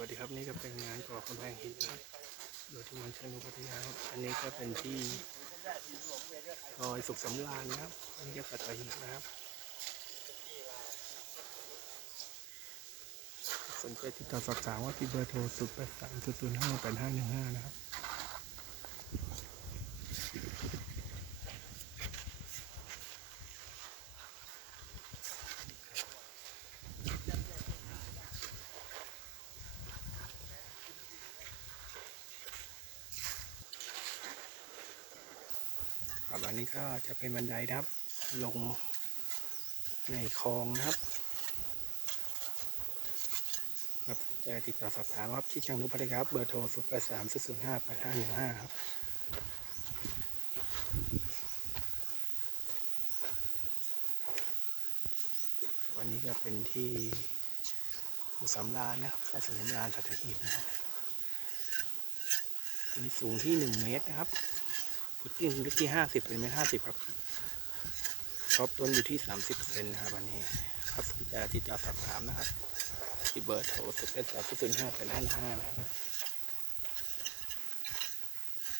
วัสดีครับนี่ก็เป็นงานก่อกำแพงหินครับโดยที่มันชนุพัทยาครับอันนี้ก็เป็นที่ลอยสุขสำราญนะครับอันนี้ก็ปัตาหีนะครับสนใจติดต่อสอบถามว่าที่เบอร์โทรศูนย์แปดสามศูนย์ห้าแปดห้าหนึ่งห้านะครับ ครับอันนี้ก็จะเป็นบันไดนะครับ ลงในคลองนะครับครับสนใจติดต่อสอบถามครับที่ช่างนุพัฒน์ครับ เบอร์โทร0 8 3 0 0 5 8 5 1 5ครับวันนี้ก็เป็นที่ภูสำราญนะครับราชสำราญสัตหีบนะครับอันนี้สูงที่หนึ่งเมตรนะครับ ฟุตติ้งลึกที่ห้าสิบเป็นเมตรห้าสิบครับท็อปต้นอยู่ที่สามสิบเซนนะครับวันนี้ครับสนใจติดต่อสอบถามนะครับที่เบอร์โทร0 8 3 0 5 8 5 1 5นะครับ